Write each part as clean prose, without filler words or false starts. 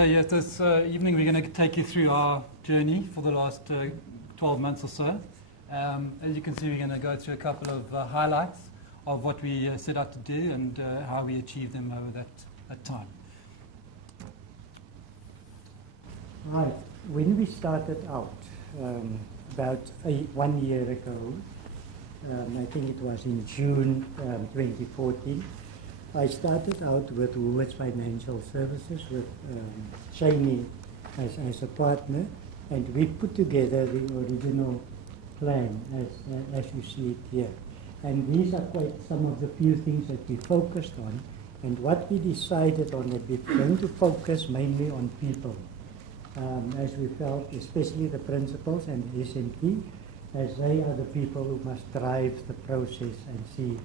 So yes, this evening we're going to take you through our journey for the last 12 months or so. As you can see, we're going to go through a couple of highlights of what we set out to do and how we achieved them over that time. Right. When we started out about 1 year ago, I think it was in June 2014, I started out with Woolworths Financial Services with Shani as a partner, and we put together the original plan as you see it here. And these are quite some of the few things that we focused on, and what we decided on that we're going to focus mainly on people, as we felt, especially the principals and SMT, as they are the people who must drive the process and see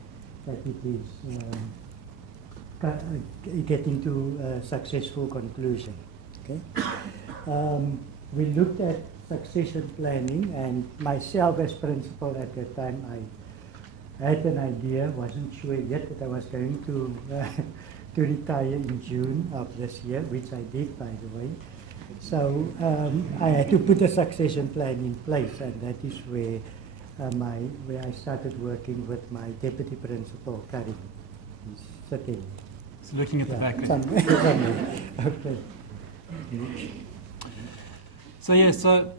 that it is getting to a successful conclusion. Okay. We looked at succession planning, and myself as principal at that time, I had an idea, wasn't sure yet that I was going to retire in June of this year, which I did, by the way. So I had to put a succession plan in place, and that is where I started working with my deputy principal, Karim. He's sitting. So looking at the back end. Okay. So yes, so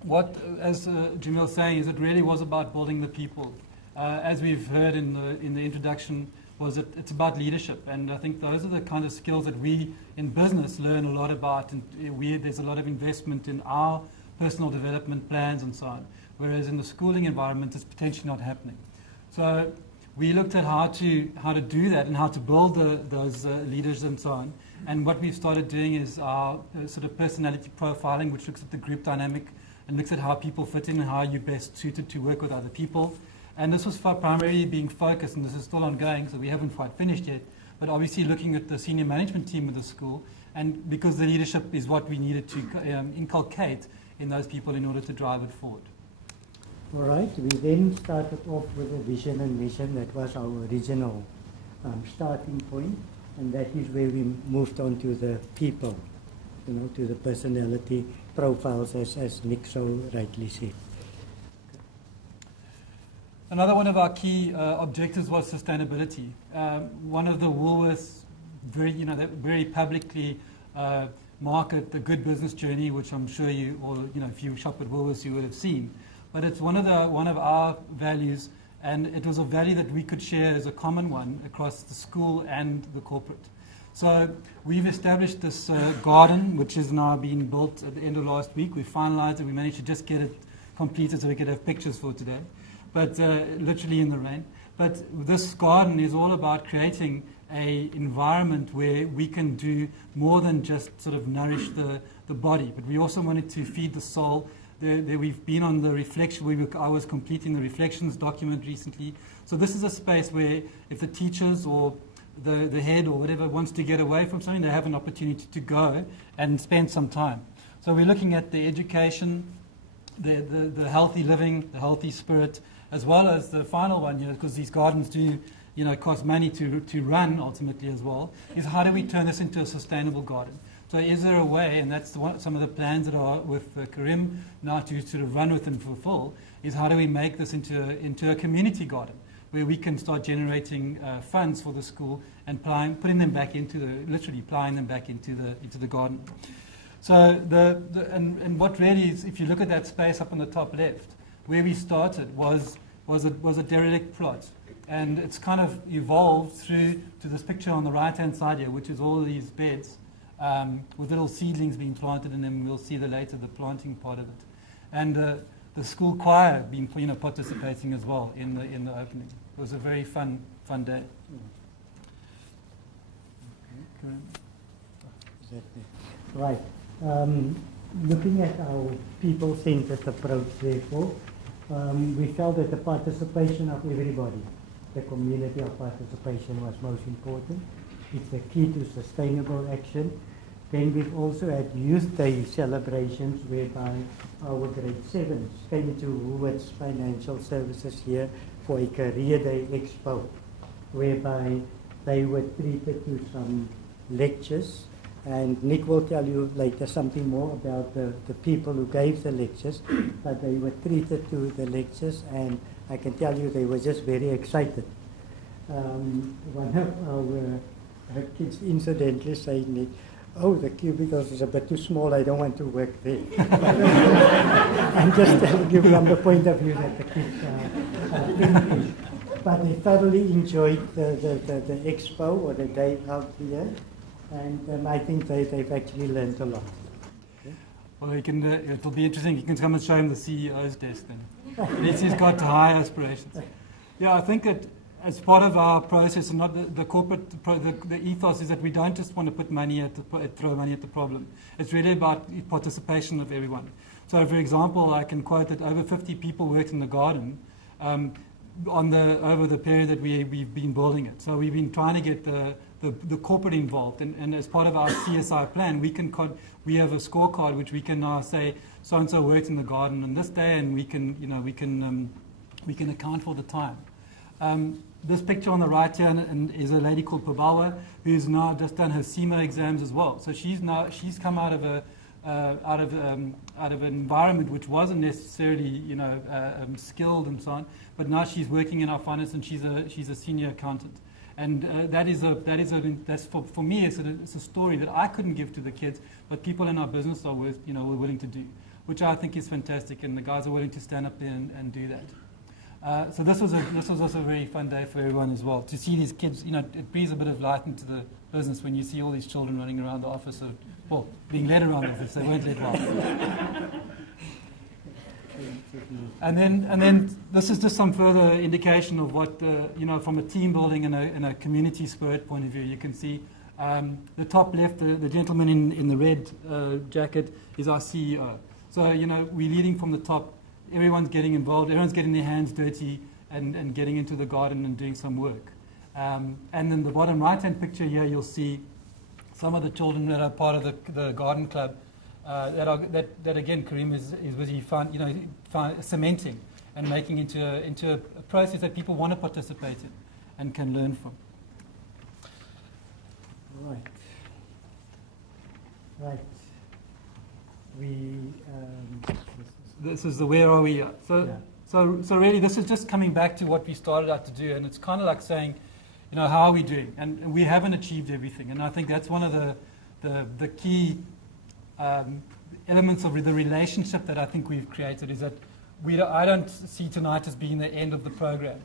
what, as Jamil was saying, is it really was about building the people. As we've heard in the introduction, it's about leadership, and I think those are the kind of skills that we in business learn a lot about, and there's a lot of investment in our personal development plans and so on, whereas in the schooling environment it's potentially not happening. So we looked at how to do that and how to build those leaders and so on, and what we've started doing is our sort of personality profiling, which looks at the group dynamic and looks at how people fit in and how you're best suited to work with other people. And this was primarily being focused, and this is still ongoing, so we haven't quite finished yet, but obviously looking at the senior management team of the school, and because the leadership is what we needed to inculcate in those people in order to drive it forward. All right, we then started off with a vision and mission. That was our original starting point, and that is where we moved on to the people, to the personality profiles, as Nick so rightly said. Another one of our key objectives was sustainability. One of the Woolworths very publicly market the Good Business Journey, which I'm sure you all, if you shop at Woolworths, you would have seen. But it's one of our values, and it was a value that we could share as a common one across the school and the corporate. So we've established this garden, which is now being built at the end of last week. We finalized it. We managed to just get it completed so we could have pictures for today, but literally in the rain. But this garden is all about creating an environment where we can do more than just sort of nourish the body, but we also wanted to feed the soul. We've been on the reflection, I was completing the reflections document recently. So this is a space where if the teachers or the head or whatever wants to get away from something, they have an opportunity to go and spend some time. So we're looking at the education, the healthy living, the healthy spirit, as well as the final one, because these gardens do, cost money to run ultimately as well, is how do we turn this into a sustainable garden? So is there a way, and that's some of the plans that are with Karim now to sort of run with and fulfill, is how do we make this into a community garden where we can start generating funds for the school and putting them back literally applying them back into the garden. So and what really is, if you look at that space up on the top left, where we started was a derelict plot, and it's kind of evolved through to this picture on the right-hand side here, which is all these beds with little seedlings being planted in them. We'll see later the planting part of it, and the school choir being participating as well in the opening. It was a very fun day. Okay. Right. Looking at our people-centered approach, therefore, we felt that the participation of everybody, the community of participation, was most important. It's the key to sustainable action. Then we've also had Youth Day celebrations whereby our grade 7s came to Woolworths Financial Services here for a Career Day Expo, whereby they were treated to some lectures And Nick will tell you later something more about the people who gave the lectures, but they were treated to the lectures, and I can tell you they were just very excited. One of our kids incidentally said, Nick, oh, the cubicles is a bit too small, I don't want to work there. I'm just telling you from the point of view that the kids are English. But they thoroughly enjoyed the expo or the day out here, and I think they've actually learned a lot. Okay. Well, you can, it'll be interesting. You can come and show him the CEO's desk then. At least he's got high aspirations. Yeah, I think that as part of our process, and not the corporate, the ethos is that we don't just want to put money throw money at the problem. It's really about participation of everyone. So, for example, I can quote that over 50 people worked in the garden over the period that we've been building it. So we've been trying to get the corporate involved, and as part of our CSI plan, we have a scorecard which we can now say so and so worked in the garden on this day, and we can account for the time. This picture on the right here is a lady called Pabawa, who's now just done her SEMA exams as well. So she's come out of an environment which wasn't necessarily skilled and so on, but now she's working in our finance, and she's a senior accountant. And that's for me it's a story that I couldn't give to the kids, but people in our business were willing to do, which I think is fantastic, and the guys are willing to stand up there and do that. So this was also a very fun day for everyone as well, to see these kids. It breathes a bit of light into the business when you see all these children running around the office, being led around the office. They weren't led well. And then this is just some further indication of what from a team building and a community spirit point of view. You can see the top left, the gentleman in the red jacket is our CEO. So we're leading from the top. Everyone's getting involved. Everyone's getting their hands dirty and getting into the garden and doing some work. And then the bottom right-hand picture here, you'll see some of the children that are part of the garden club. That again, Kareem is busy cementing and making into a process that people want to participate in and can learn from. Right. This is the where are we at. Yeah. So really, this is just coming back to what we started out to do, and it's kind of like saying, how are we doing? And we haven't achieved everything, and I think that's one of the key elements of the relationship that I think we've created, is that I don't see tonight as being the end of the program.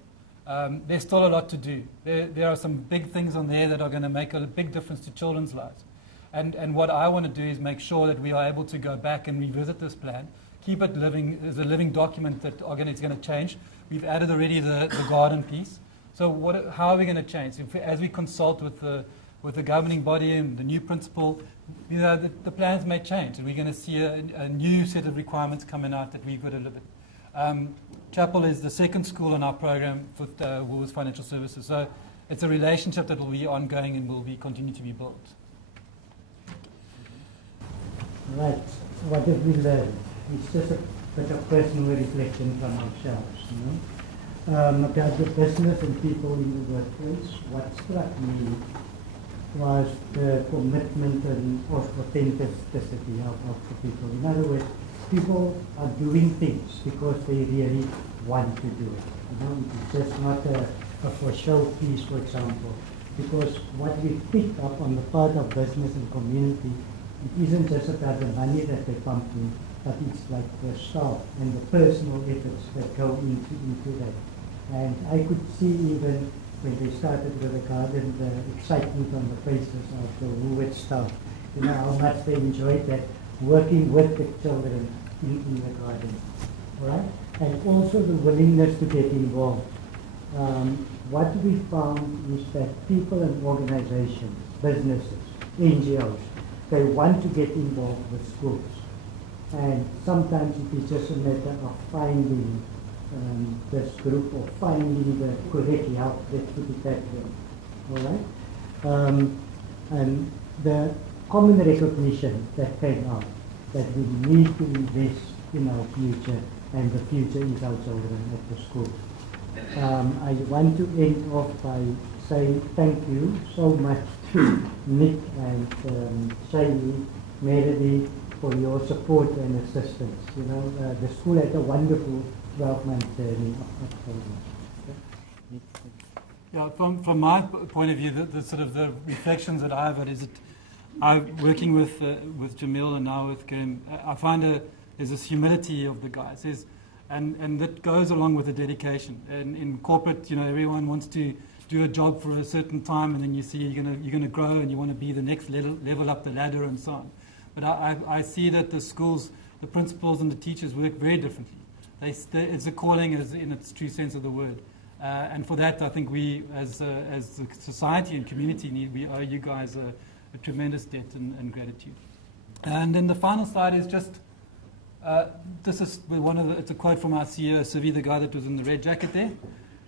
There's still a lot to do. There are some big things on there that are going to make a big difference to children's lives. And what I want to do is make sure that we are able to go back and revisit this plan, keep it living as a living document that is going to change. We've added already the garden piece. So how are we going to change? As we consult with the governing body and the new principal, the plans may change, and we're going to see a new set of requirements coming out that we've got to live in. Chapel is the second school in our program with Woolworths Financial Services. So it's a relationship that will be ongoing and will continue to be built. Right. What did we learn? It's just a bit of personal reflection from ourselves, about the business and people in the workplace. What struck me was the commitment and authenticity of the people. In other words, people are doing things because they really want to do it. It's just not a for show piece, for example. Because what we picked up on the part of business and community, it isn't just about the money that they pump in, but it's like the staff and the personal efforts that go into that. And I could see even when they started with the garden, the excitement on the faces of the Woolworths staff, how much they enjoyed that, working with the children in the garden, all right? And also the willingness to get involved. What we found is that people and organizations, businesses, NGOs, they want to get involved with schools. And sometimes it is just a matter of finding this group or finding the correct help, let's put it that way. All right? And the common recognition that came out that we need to invest in our future, and the future is our children at the schools. I want to end off by saying thank you so much Nick and Shaili, Melody, for your support and assistance. You know, the school had a wonderful 12-month journey of progress. Nick, Yeah, from my point of view, the sort of the reflections that I have had is that I'm working with Jamil and now with Graham. I find there's this humility of the guys, and that goes along with the dedication. And in corporate, you know, everyone wants to do a job for a certain time, and then you see you're gonna grow and you want to be the next level up the ladder and so on. But I see that the schools, the principals and the teachers work very differently. It's a calling in its true sense of the word. And for that, I think we, as a society and community, we owe you guys a tremendous debt and gratitude. And then the final slide is just, this is it's a quote from our CEO, Sivi, the guy that was in the red jacket there.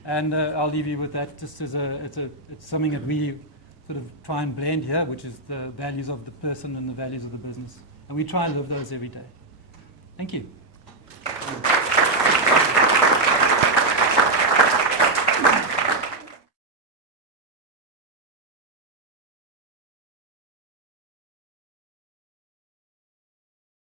And I'll leave you with that. Just as it's something that we sort of try and blend here, which is the values of the person and the values of the business. And we try and live those every day. Thank you.